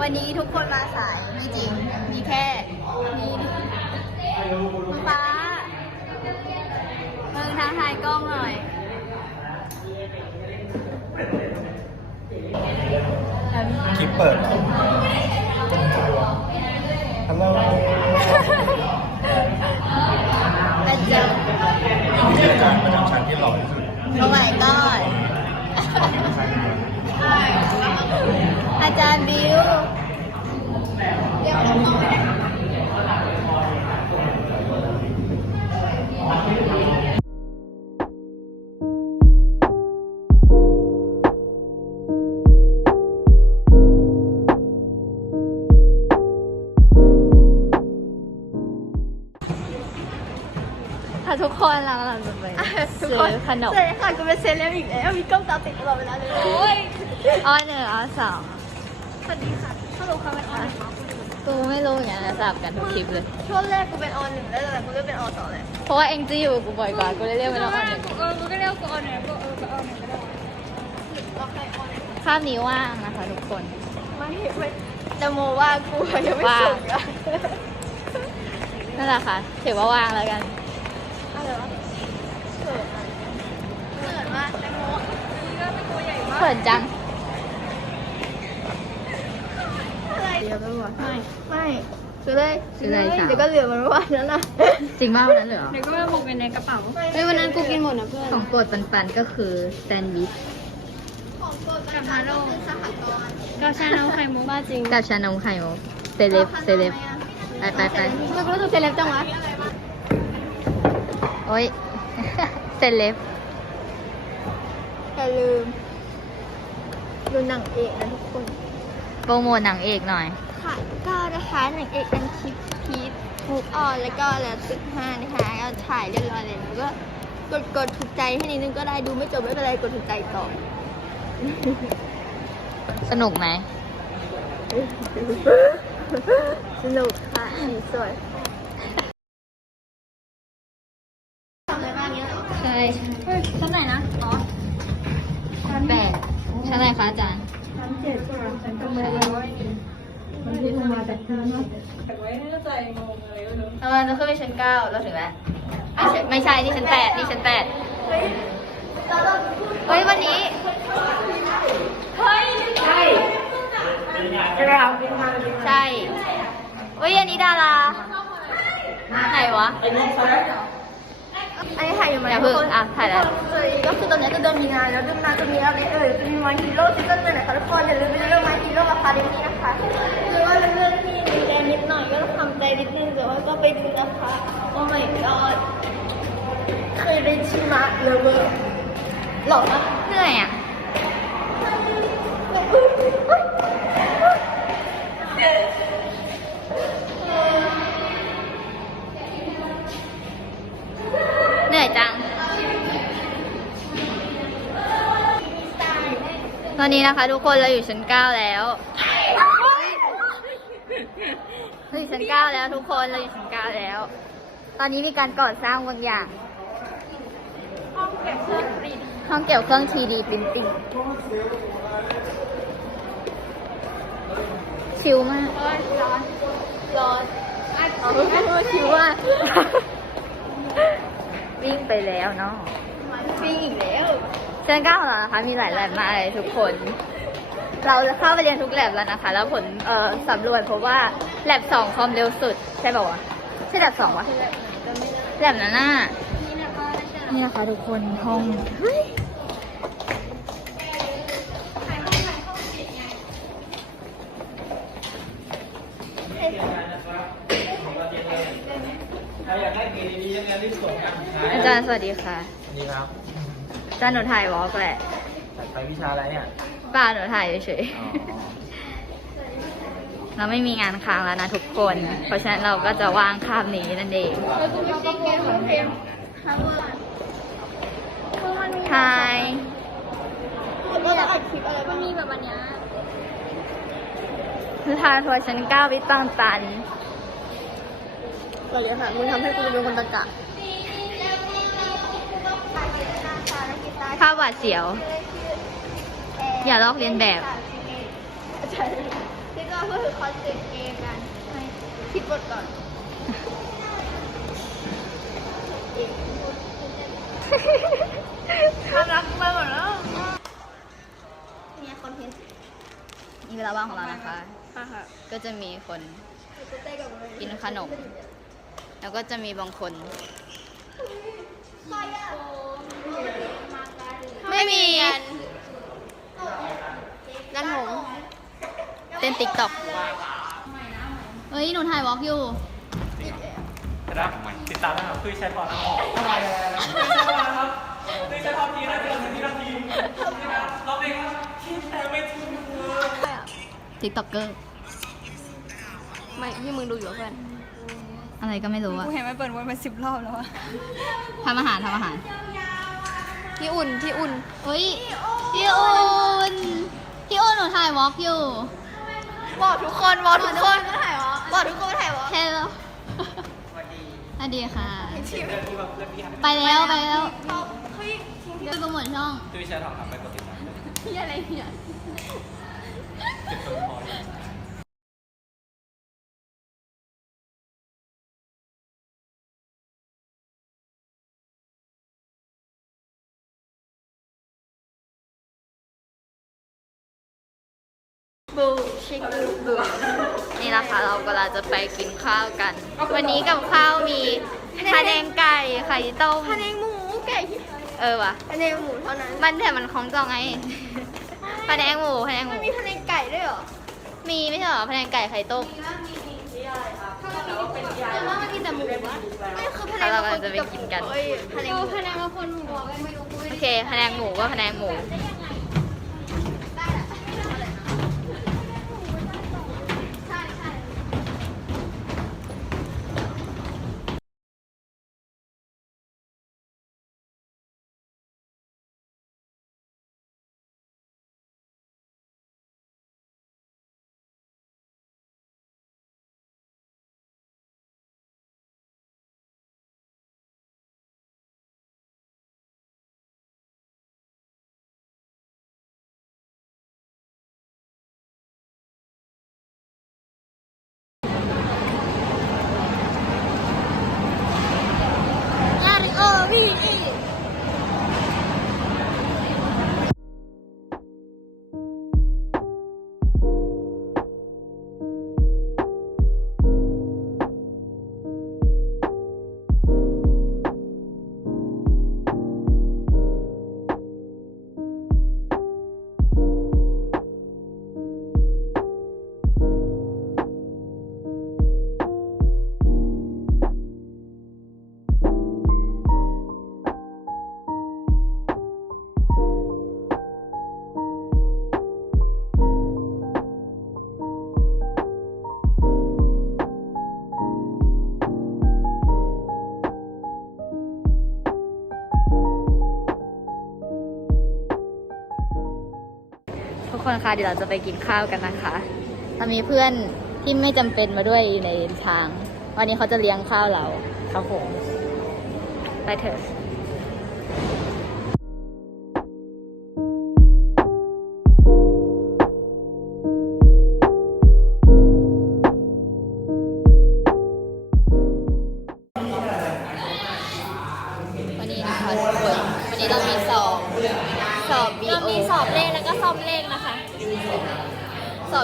วันนี้ทุกคนมาสายไม่จริง มีแค่มีคุณฟ้าเมืองท้าทายกล้องหน่อย คลิปเปิดเหรอฮัลโหลเป็นเจ้านี่อาจารย์ประจำชั้นที่หล่อที่สุดโอ้ my god อาจารย์บิวค่ะทุกคนเราเราจะไปทุกซื้คนอขนมใช่ค่ะกูเป็นเซเลบอีกแล้วมีกล้องตามติดตลอดเวลาเลย โอ้ย อ้อหนึ่งอ้อสอง สวัสดีค่ะฮัลโหลค่ะเป็นออนไหนคะกูไม่รู้อย่างนั้นสลับกันทุกคลิปเลย ช่วงแรกกูเป็นออนหนึ่งแล้วหลังๆกูเริ่มเป็นออนสองเลยเพราะว่าเองจะอยู่กับกูบ่อยกว่ากูเลยเรียกมันว่าอ้อหนึ่งเออกูก็เรียกกูออนหนึ่งกูเออกูออนหนึ่งก็ได้เราใครออนหนึ่งภาพนี้ว่างนะคะทุกคน ไม่ไม่จะโมว่ากูยังไม่สุดอะนั่นแหละค่ะถือว่าว่างแล้วกันอะไรวะเกิดอะเกิดมากแตงโมนี่ก็เป็นตัวใหญ่มากเขินจัง อะไร เดี๋ยวไปวะไม่ไม่ซื้อเลยซื้อเลยสาวเดี๋ยวก็เหลือมันวันนั้นน่ะจริงมากวันนั้นเหรอเดี๋ยวก็มาหมกในกระเป๋าเฮ้ยวันนั้นกูกินหมดนะเพื่อน ของโปรดปันๆก็คือแซนด์วิชกับฮาโร่กับชาแนลไข่มุกบ้าจริงกับชานมไข่มุกเซเลบเซเลบไปไปไปทำไมกูรู้สึกเซเลบจังวะโอ้ยเซเลบอย่าลืมดูหนังเอกนะทุกคน โปรโมทหนังเอกหน่อย ค่ะก็นะคะหนังเอกกันคลิปพีทมูฟออนแล้วก็แล้วตึกห้านะคะก็ถ่ายเรียบร้อยเลยแล้วก็กดกดถูกใจให้นิดนึงก็ได้ดูไม่จบไม่เป็นไรกดถูกใจต่อสนุกไหม สนุกค่ะสีสวยทำอะไรบ้างเนี้ยใช่เฮ้ยชั้นไหนนะ อ๋อแปดชั้นอะไรคะอาจารย์ชั้น เจ็ดค่ะชั้นกำลังร้อยมันที่ลงมาจากชั้นเราจงงอะไรก็รู้เราขึ้นไปชั้นเก้าเราถึงแล้วไม่ใช่ไม่ใช่นี่ชั้นแปดนี่ชั้นแปดเฮ้ยวันนี้เฮ้ยใช่ใช่เราใช่เฮ้ยอันนี้ดาราไหนวะไอัน นี้ถ่ายอยู่ไหมอย่าเพิ่งอะถ่ายแล้ว ก็คือตอนนี้ก็เดินมีงานแล้วเดินมาจะมีอะไรเอ่ยจะมีมาฮีโร่ซีซั่นหนึ่งนะคะทุกคนอย่าลืมไปดูเรื่องมาฮีโร่อะคาเดมี่นะคะคือว่าเป็นเรื่องที่มีแรงนิดหน่อยก็ต้องทำใจนิดนึงแต่ว่าก็ไปดูนะคะโอ้ my god เคยเป็นชิมะเลเวอร์หล่อปะเหนื่อยอะ อนนี้นะคะ ทุกคนเราอยู่ชั้นเก้าแล้วเราอยู่ชั้นเก้าแล้วทุกคนเราอยู่ชั้นเก้าแล้ว ตอนนี้มีการก่อสร้างบางอย่าง ห้องเก็บเครื่องปริ้นห้องเกี่ยวเครื่อง 3D printing ชิลมากโอ้ยร้อนร้อนอะเอาชิลมากวิ่งไปแล้วเนาะปิ้งอีกแล้ว ชั้นเก้าของเรานะคะ มีหลายแลบมากเลยทุกคน เราจะเข้าไปเรียนทุกแลบแล้วนะคะ แล้วผลเอ่อสำรวจพบว่าแลบสองความเร็วสุด ใช่ป่าวะใช่แลบสองวะแลบนั้นน่ะนี่นะคะทุกคนห้องอาจารย์สวัสดีค่ะนี่ครับ จารย์หนูถ่ายวอล์กแหละตัดไปวิชาอะไรเนี่ยป้าหนูถ่ายเฉยอ๋อๆเราไม่มีงานค้างแล้วนะทุกคน เพราะฉะนั้นเราก็จะว่างคาบนี้นั่นเองเราจะมีเกมของเพลงฮาร์เวิร์ดคือมันมีทายเราจะอัดคลิปอะไรบ้างมีแบบวันนี้คือทายทัวร์ชั้นเก้าวิทย์บางตัน เราจะหามึงทำให้กูเป็นคนตะกะ ภาพหวาดเสียว อย่าลอกเลียนแบบใช่ที่ก็เพื่อคอนเซ็ปต์เกมกันให้คิดบทก่อนความรักไปหมดแล้วเนี่ยคอนเทนต์นี่เวลาว่างของเรานะคะค่ะค่ะก็จะมีคนเต้กับเลยกินขนม แล้วก็จะมีบางคน ไม่มีกันหงเต้นติ๊กต็อกเฮ้ย หนูถ่ายวอล์กอยู่ได้ติดตามนะครับคือใช้พอนะครับทำไมนะครับคือใช้พอทีนะเดือนหนึ่งทีนาทีนะครับรอบเองครับคิดแต่ไม่ถึงมือติ๊กต็อกเกอร์ไม่ที่มึงดูอยู่เพื่อนอะไรก็ไม่รู้อะกูเห็นมันเปิดวนมาสิบรอบแล้วอะทำอาหารทำอาหาร ที่อุ่นที่อุ่นเฮ้ยพี่อุ่นพี่อุ่นหนูถ่ายวอล์กอยู่บอกทุกคนบอกทุกคนก็ถ่ายวะบอกทุกคนก็ถ่ายวะเฮลโลสวัสดีค่ะชีวิตไปแล้วไปแล้วเฮ้ยเดี๋ยวโปรโมทช่องคือใช้ทองครับไปกดติดตามด้วยที่อะไรเนี่ยเก็บต้นพอ บูชิคบูบูนี่นะคะเรากำลังจะไปกินข้าวกัน วันนี้กับข้าวมีพะแนงไก่ไข่ต้มพะแนงหมูไก่เออว่ะพะแนงหมูเท่านั้น มันแต่มันคล้องจองไงพะแนงหมูพะแนงหมัมูนมีพะแนงไก่ด้วยเหรอ มีไม่ใช่เหรอพะแนงไก่ไข่ต้มแต่ว่ามันมีแต่หมูวะไม่คือพะแนงเรากำลังจะไปกินกันเอ้ยพะแนงพะแนงบางคนหมูบอกไม่รู้โอเคพะแนงหมูก็พะแนงหมู คนคะเดี๋ยวเราจะไปกินข้าวกันนะคะเรามีเพื่อนที่ไม่จำเป็นมาด้วยในทาง วันนี้เขาจะเลี้ยงข้าวเราครับผมไปเถอะ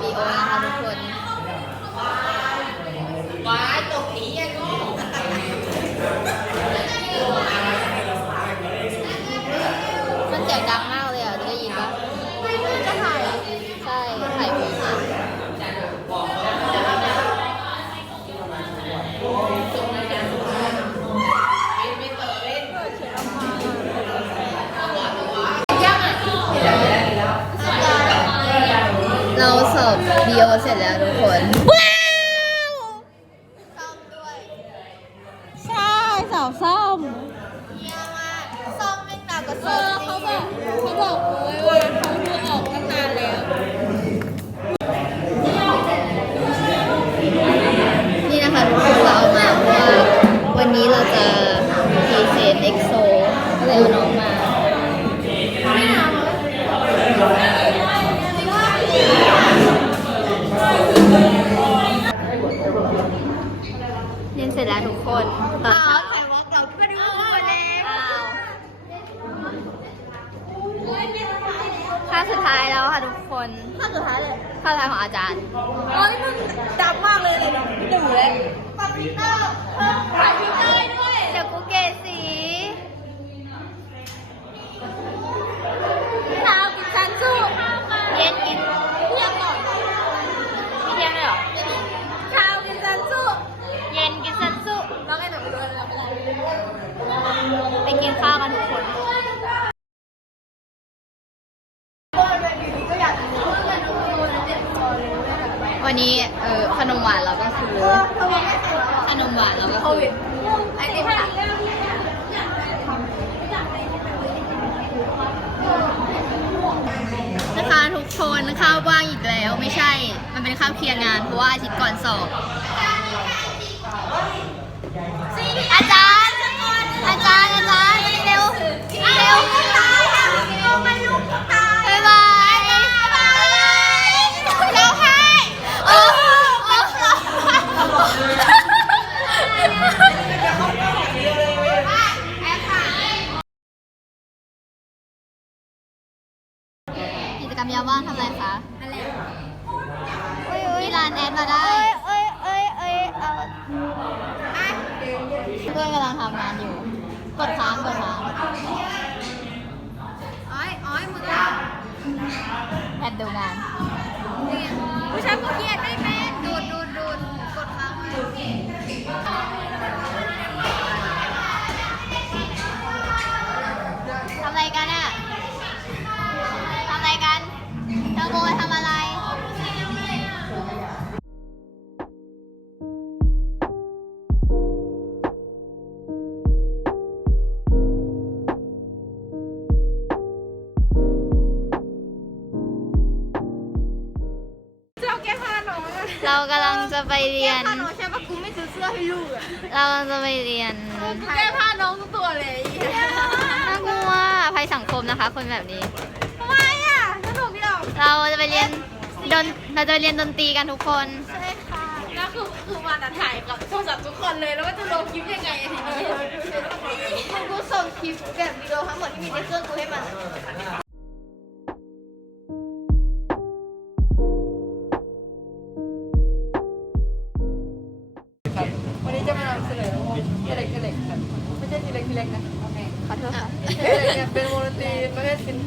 BO นะคะทุกคน มันเสียงดังมากเลยอะได้ยินปะ ก็ถ่าย ใช่ ถ่ายผมค่ะ เรา สอบ BO เสร็จแล้วทุกคนซ่อมด้วย ใช่สอบซ่อมเยี่ยมมากซ่อมไม่ต่างกับซ่อมเขาบอกเขาบอกไว้ว่าเขาดูออกตั้งนานแล้ว นี่นะคะทุกคนเราเอามาเพราะว่าวันนี้เราจะพรีเซนต์เอ็กโซก็เลยเอาน้องมา ไม่เอาเลย คนตอนเช้า ถ่ายวอล์กเราก็ดูหมดแล้ว อ้าวค่าสุดท้ายแล้วค่ะทุกคน ข้อสุดท้ายเลย ค่าสุดท้ายของอาจารย์ โอ้ยมึงดำมากเลยเลยพี่หนึ่งเลยปักฟิเตอร์เพิ่มปักฟิเตอร์ด้วย เดี๋ยวกูเกสี สาวกินชันสู้ เย็นกิน เที่ยงก่อน มีเที่ยงเลยเหรอ สาวกินชันสู้ เย็นกินซันสุ น้องไอ้หนูไปดูแล้วไปเลย ไปกินข้าวกันทุกคน โอ้ยแบบนี้ก็อยากดูเพื่อนดูดูแล้วเจ็บคอเลยไม่ทำไม วันนี้เออขนมหวานเราก็คือ เออทำไมไม่ใส่หรอ ขนมหวานเราก็ โค คือ วิดไอ้นี่ค่ะ นะคะทุ กคนข้าวว่างอีกแล้วไม่ใช่ มันเป็นข้าวเคลียร์งานเพราะว่าอาทิตย์ก่อนสอบ อาจารย์ อาจารย์ อาจารย์เร็วเร็ว รรมยามว่างทำอะไรคะที่ร้านแอดมาได้เอ้ยเอ้ยเอ้ยเออเพื่อนกำลังทำงานอยู่ กดค้างกดค้างอ้อยอ้อยมึงแพทดูงานผู้ชายผู้เกียรไม่เป็นดูดดูดดูดกดค้างไว้ ไปเรียนผ้าน้องใช่ปะกูไม่ซื้อเสื้อให้ลูกอะเรากำลังจะไปเรียนแก้ผ้าน้องทุกตัวเลยน่ากลัวภัยสังคมนะคะ คนแบบนี้ ทำไมอะสนุกดีหรอเราจะไปเรียนดนเราจะไปเรียนดนตรีกันทุกคน ใช่ค่ะแล้วคือคือวันอะถ่ายกับโทรศัพท์ทุกคนเลย แล้วว่าจะลงคลิปยังไงอะทีนี้มันกูส่งคลิปแบบวิดีโอทั้งหมดที่มีในเครื่องกูให้มันอะวัน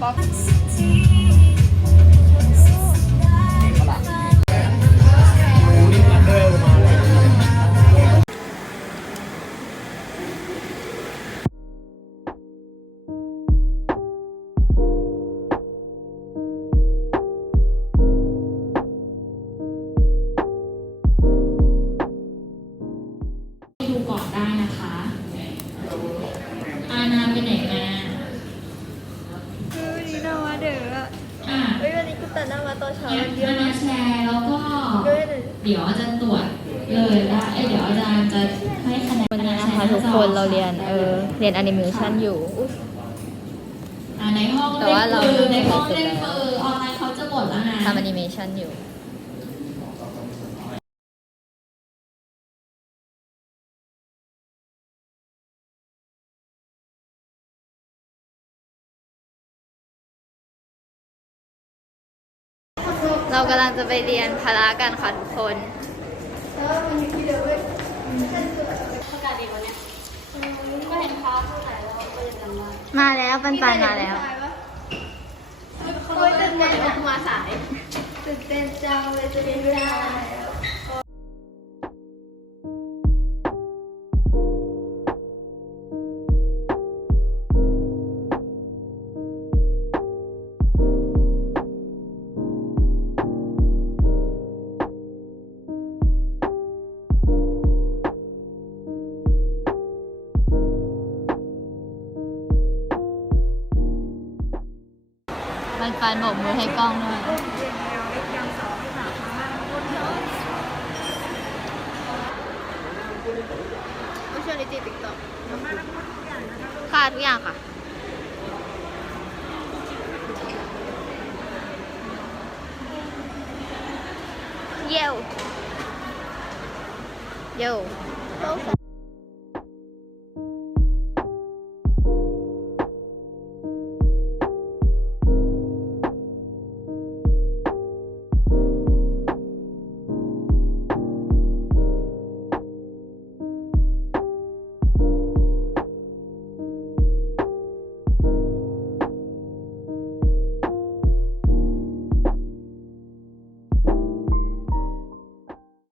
ป อนเช้างั้นเยอะอานานะแชร์แล้วก็เยอะเลยเดี๋ยวจะตรวจเลยว่าเอ้ยเดี๋ยวอาจารย์จะให้คะแนนวันนี้นะคะทุกคนเราเรียนเออเรียนแอนิเมชันอยู่อะในห้องแต่ว่าเราล่นคือในห้องเสร็จเล่นแล้วคือออนไลน์เขาจะหมดแล้วนะทำแอนิเมชันอยู่ กำลังจะไปเรียนพละกันค่ะทุกคนมาแล้วปันปันมาแล้วโอ้ยตื่นเต้นกูมาสายตื่นเต้นจังเลยจะเรียนไม่ได้ ปันปันบอกมือให้กล้องด้วย ไม่ใช่ในจีติ๊กต็อก ค่ะทุกอย่างค่ะ เยวเยว โต๊ะ